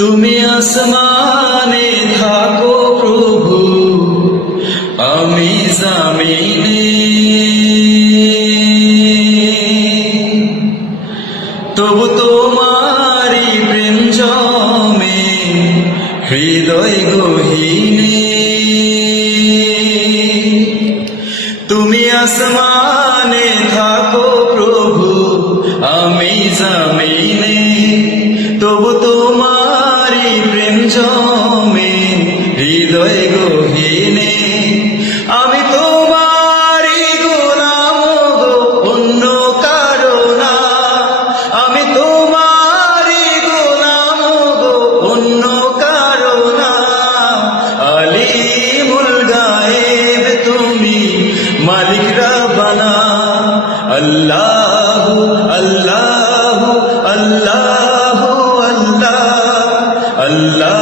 তুমি আসমানে থাকো প্রভু, আমি জামিনে। তবু তোমারি প্রেম জমে হৃদয় গহীনে। তুমি আসমানে থাকো প্রভু, আমি জামিনে। তবু তোমারি প্রেম জমে হৃদয় গহীনে। আমি তোমারি গোলাম গো, অন্য কারো না। আমি তোমারি গোলাম গো, অন্য কারো না। আলিমুল গায়েব তুমি, মালিক রাব্বানা। আল্লাহু আল্লাহু আল্লাহু আল্লাহ, আল্লাহ